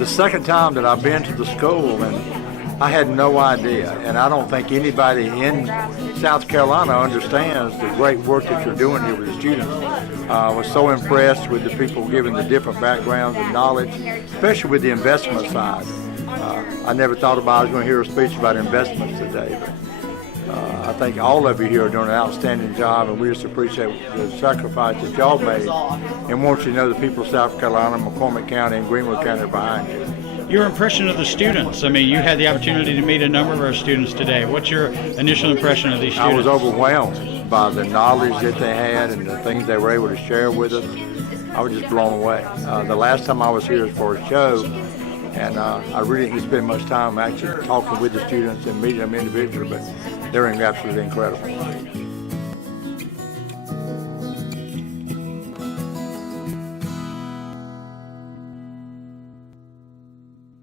the second time that I've been to the school, and I had no idea, and I don't think anybody in South Carolina understands the great work that you're doing here with the students. I was so impressed with the people giving the different backgrounds and knowledge, especially with the investment side. I never thought I was going to hear a speech about investments today, but I think all of you here are doing an outstanding job, and we just appreciate the sacrifice that y'all made, and want you to know the people of South Carolina, McCormick County, and Greenwood County are behind you. Your impression of the students. I mean, you had the opportunity to meet a number of our students today. What's your initial impression of these students? I was overwhelmed by the knowledge that they had and the things they were able to share with us. I was just blown away. The last time I was here was for a show, and I really didn't spend much time actually talking with the students and meeting them individually, but they're absolutely incredible.